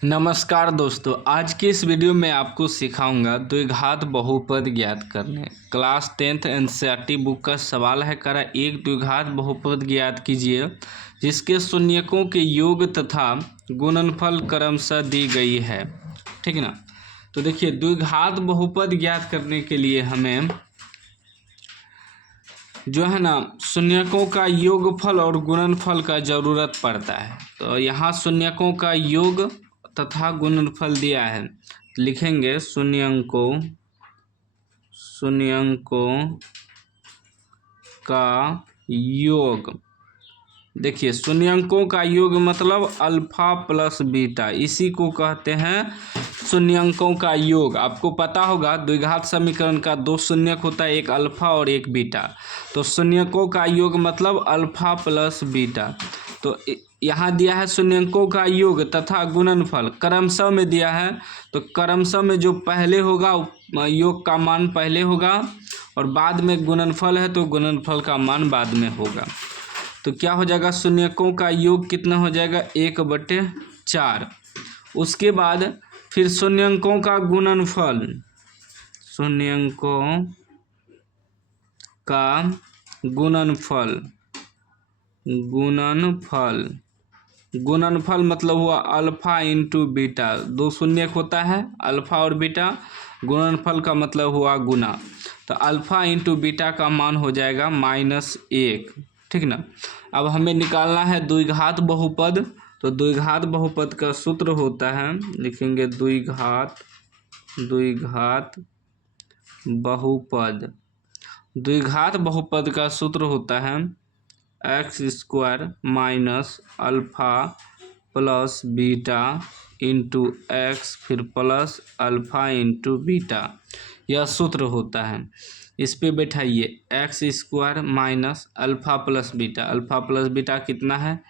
नमस्कार दोस्तों, आज की इस वीडियो में आपको सिखाऊंगा द्विघात बहुपद ज्ञात करने। क्लास 10th एनसीईआरटी बुक का सवाल है। करा एक द्विघात बहुपद ज्ञात कीजिए जिसके शून्यकों के योग तथा गुणनफल क्रमशः दी गई है। ठीक है ना। तो देखिए, द्विघात बहुपद ज्ञात करने के लिए हमें जो है ना शून्यकों का योगफल और गुणनफल का ज़रूरत पड़ता है। तो यहाँ शून्यकों का योग तथा गुणनफल दिया है, लिखेंगे शून्यकों का योग। देखिए, शून्यकों का योग मतलब अल्फा प्लस बीटा, इसी को कहते हैं शून्यकों का योग। आपको पता होगा द्विघात समीकरण का दो शून्यक होता है, एक अल्फा और एक बीटा। तो शून्यकों का योग मतलब अल्फा प्लस बीटा। तो यहाँ दिया है शून्यकों का योग तथा गुणनफल क्रमशः में दिया है। तो क्रमशः में जो पहले होगा योग का मान पहले होगा और बाद में गुणनफल है तो गुणनफल का मान बाद में होगा। तो क्या हो जाएगा, शून्यकों का योग कितना हो जाएगा 1/4। उसके बाद फिर शून्यकों का गुणनफल, शून्यकों का गुणनफल मतलब हुआ अल्फा इंटू बीटा। दो शून्यक होता है अल्फा और बीटा, गुणनफल का मतलब हुआ गुना। तो अल्फा इंटू बीटा का मान हो जाएगा -1। ठीक ना। अब हमें निकालना है द्विघात बहुपद। तो द्विघात बहुपद का सूत्र होता है, लिखेंगे द्विघात बहुपद का सूत्र होता है x² minus alpha plus beta into x फिर प्लस अल्फा इंटू बीटा, यह सूत्र होता है। इस पे बैठाइए x² minus alpha plus beta कितना है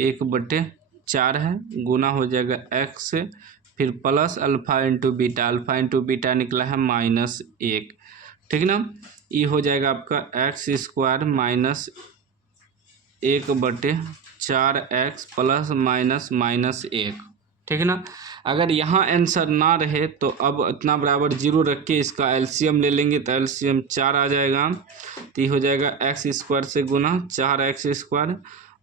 1/4 है, गुना हो जाएगा x से फिर प्लस अल्फा इंटू बीटा निकला है -1। ठीक ना। ये हो जाएगा आपका x² माइनस 1/4x प्लस -1। ठीक है ना। अगर यहाँ आंसर ना रहे तो अब इतना बराबर 0 रख के इसका एलसीएम ले लेंगे तो एलसीएम 4 आ जाएगा। तो ये हो जाएगा x² से गुना 4x²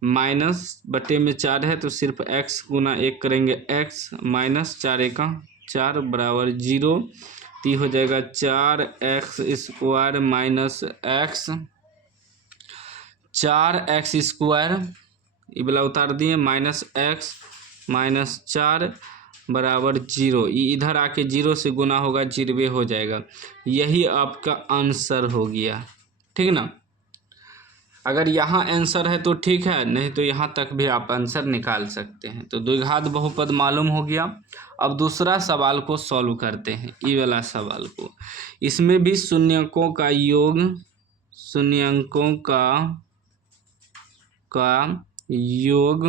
माइनस बटे में 4 है तो सिर्फ x गुना 1 करेंगे x माइनस 4×4 बराबर 0। तो ये हो जाएगा 4x² माइनस x, 4x² ये वाला उतार दिए माइनस x माइनस 4 बराबर 0। ये इधर आके 0 से गुना होगा 0 हो जाएगा। यही आपका आंसर हो गया। ठीक ना। अगर यहाँ आंसर है तो ठीक है, नहीं तो यहाँ तक भी आप आंसर निकाल सकते हैं। तो द्विघात बहुपद मालूम हो गया। अब दूसरा सवाल को सॉल्व करते हैं, ये वाला सवाल को। इसमें भी शून्यकों का योग, शून्यकों का योग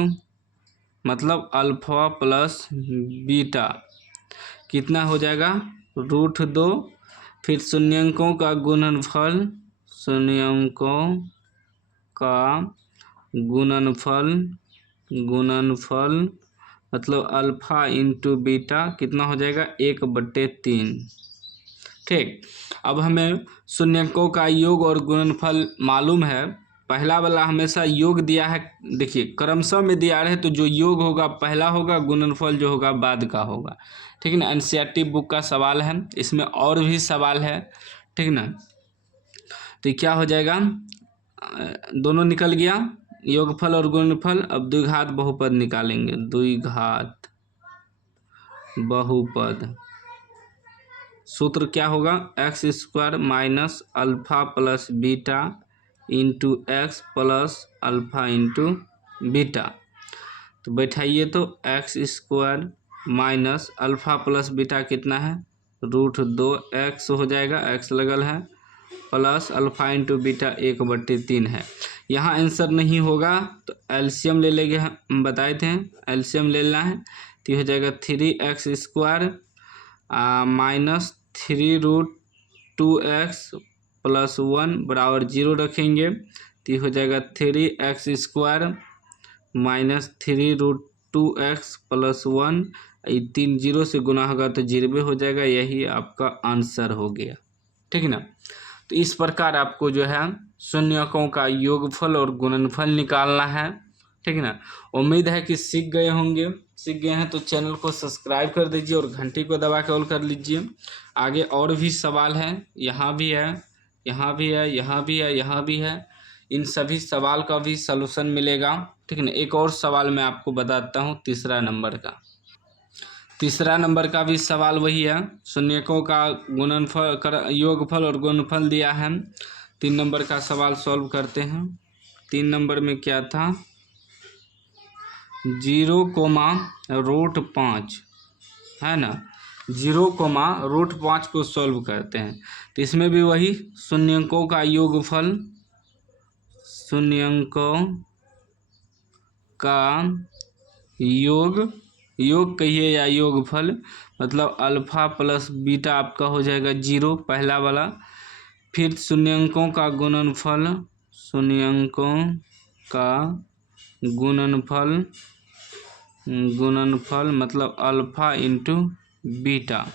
मतलब अल्फा प्लस बीटा कितना हो जाएगा √2। फिर शून्यकों का गुणनफल, शून्यकों का गुणनफल मतलब अल्फा इंटू बीटा कितना हो जाएगा 1/3। ठीक। अब हमें शून्यकों का योग और गुणनफल मालूम है। पहला वाला हमेशा योग दिया है, देखिए क्रमशः में दिया रहे तो जो योग होगा पहला होगा, गुणनफल जो होगा बाद का होगा। ठीक है ना। एनसीईआरटी बुक का सवाल है, इसमें और भी सवाल है। ठीक ना। तो क्या हो जाएगा, दोनों निकल गया योगफल और गुणनफल। अब द्विघात बहुपद निकालेंगे। द्विघात बहुपद सूत्र क्या होगा, x² minus alpha plus beta into x plus alpha into beta. तो बैठाइए तो x² minus alpha plus beta कितना है √2x हो जाएगा, x लगल है, प्लस अल्फा इंटू बीटा 1/3 है। यहाँ आंसर नहीं होगा तो एलसीएम ले लेंगे, हम बताए थे एलसीएम ले लेना है। तो हो जाएगा 3x² माइनस 3√2x प्लस 1 बराबर 0 रखेंगे। तो हो जाएगा 3x² माइनस 3 2x + 1, ये 3 जीरो से गुना होगा तो 0 हो जाएगा। यही आपका आंसर हो गया, ठीक ना। तो इस प्रकार आपको जो है शून्यकों का योगफल और गुणनफल निकालना है, ठीक ना। उम्मीद है कि सीख गए होंगे। सीख गए हैं तो चैनल को सब्सक्राइब कर दीजिए और घंटी को दबा के ऑल कर लीजिए। आगे और भी सवाल हैं, यहाँ भी है, यहाँ भी है, यहाँ भी है, यहाँ भी है। इन सभी सवाल का भी सलूशन मिलेगा, ठीक ना। एक और सवाल मैं आपको बताता हूँ, तीसरा नंबर का भी सवाल वही है। शून्यकों का गुणनफल कर योगफल और गुणनफल दिया है। 3 नंबर का सवाल सॉल्व करते हैं। 3 नंबर में क्या था, 0,√5 है ना। 0,√5 को सॉल्व करते हैं तो इसमें भी वही शून्यकों का योगफल, शून्यकों का योग कहिए या योगफल, मतलब अल्फा प्लस बीटा आपका हो जाएगा 0 पहला वाला। फिर शून्यकों का गुणनफल, शून्यकों का गुणनफल मतलब अल्फा इंटू बीटा,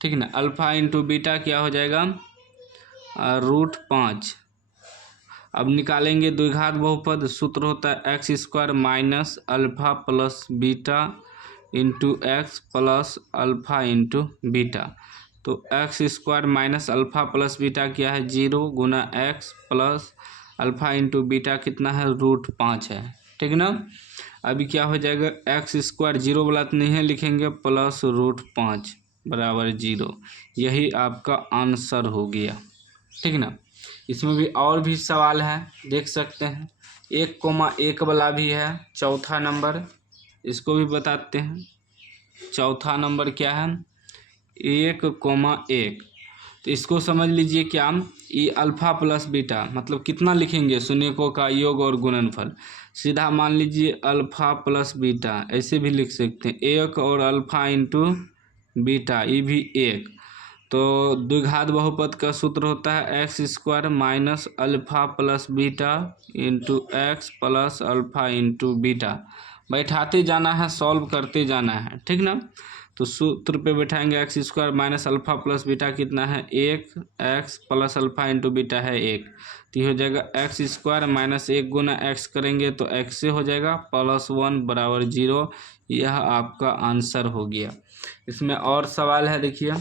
ठीक ना। अल्फा इंटू बीटा क्या हो जाएगा, √5। अब निकालेंगे द्विघात बहुपद। सूत्र होता है x² minus alpha plus beta into x plus alpha into beta. तो x² minus alpha plus beta क्या है, 0 गुना x plus alpha into beta कितना है, √5 है, ठीक ना। अभी क्या हो जाएगा, x², 0 वाला तो नहीं है, लिखेंगे प्लस √5 बराबर 0। यही आपका आंसर हो गया, ठीक ना। इसमें भी और भी सवाल है, देख सकते हैं। 1,1 वाला भी है, चौथा नंबर, इसको भी बताते हैं। चौथा नंबर क्या है, 1,1। तो इसको समझ लीजिए क्या, ये अल्फा प्लस बीटा मतलब कितना लिखेंगे, शून्यकों का योग और गुणनफल। सीधा मान लीजिए अल्फा प्लस बीटा, ऐसे भी लिख सकते हैं, 1 और अल्फा इंटू बीटा, ये भी 1। तो द्विघात बहुपद का सूत्र होता है x² minus alpha plus beta into x plus alpha into beta. बैठाते जाना है, सॉल्व करते जाना है, ठीक ना। तो सूत्र पे बैठाएंगे, x² minus alpha plus beta कितना है, 1, x plus alpha into beta है 1। तो ये हो जाएगा x² माइनस 1 गुना एक्स करेंगे तो x से हो जाएगा +1 बराबर 0। यह आपका आंसर हो गया। इसमें और सवाल है, देखिए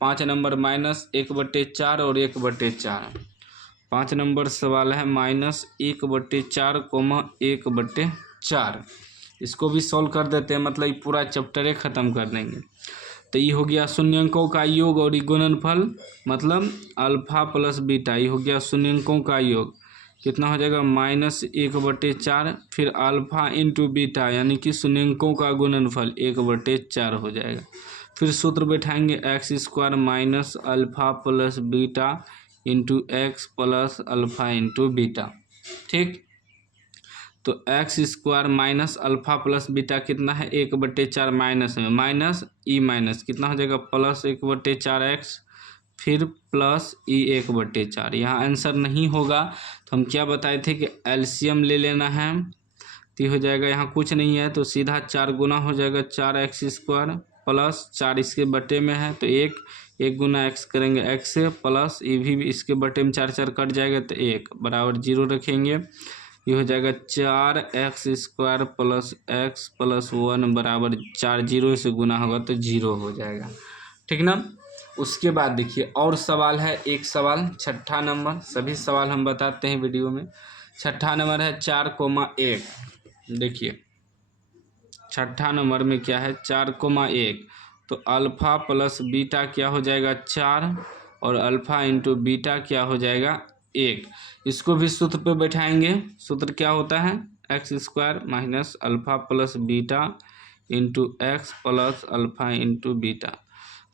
5 नंबर, -1/4 और 1/4। 5 नंबर सवाल है -1/4, 1/4। इसको भी सॉल्व कर देते हैं, मतलब ये पूरा चैप्टर ख़त्म कर देंगे। तो ये हो गया शून्यकों का योग और गुणनफल, मतलब अल्फा प्लस बीटा। ये हो गया शून्यकों का योग, कितना हो जाएगा, -1/4। फिर अल्फा इंटू बीटा यानी कि शून्यकों का गुणनफल 1/4 हो जाएगा। फिर सूत्र बैठाएंगे, x² minus alpha plus beta into x plus alpha into beta, ठीक। तो x² minus alpha plus beta कितना है, 1/4 माइनस में माइनस ई माइनस कितना हो जाएगा, +1/4x फिर प्लस ई 1/4। यहाँ आंसर नहीं होगा तो हम क्या बताए थे कि एलसीएम ले लेना है। तो हो जाएगा, यहाँ कुछ नहीं है तो सीधा 4 गुना हो जाएगा, 4x² प्लस 4 इसके बटे में है तो 1 गुना x करेंगे x से, प्लस ये भी इसके बटे में 4 कट जाएगा तो 1 बराबर 0 रखेंगे। ये हो जाएगा 4x² प्लस x प्लस 1 बराबर 4, 0 से गुना होगा तो 0 हो जाएगा, ठीक ना। उसके बाद देखिए और सवाल है, एक सवाल छठा नंबर, सभी सवाल हम बताते हैं वीडियो में। छठा नंबर है 4,1। देखिए छठा नंबर में क्या है, 4,1। तो अल्फ़ा प्लस बीटा क्या हो जाएगा, 4 और अल्फ़ा इंटू बीटा क्या हो जाएगा, 1। इसको भी सूत्र पे बैठाएंगे। सूत्र क्या होता है, x² minus alpha plus beta into x plus alpha into beta.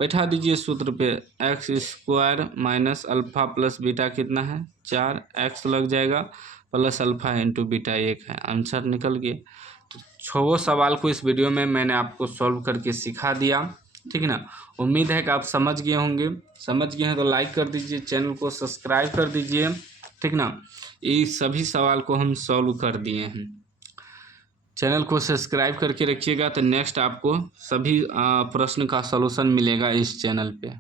बैठा दीजिए सूत्र पे, x² minus alpha plus beta कितना है, 4, x लग जाएगा प्लस अल्फ़ा इंटू बीटा 1 है। आंसर निकल गया। तो 6 सवाल को इस वीडियो में मैंने आपको सॉल्व करके सिखा दिया, ठीक ना। उम्मीद है कि आप समझ गए होंगे। समझ गए हैं तो लाइक कर दीजिए, चैनल को सब्सक्राइब कर दीजिए, ठीक ना। ये सभी सवाल को हम सॉल्व कर दिए हैं। चैनल को सब्सक्राइब करके रखिएगा, तो नेक्स्ट आपको सभी प्रश्न का सलूशन मिलेगा इस चैनल पे।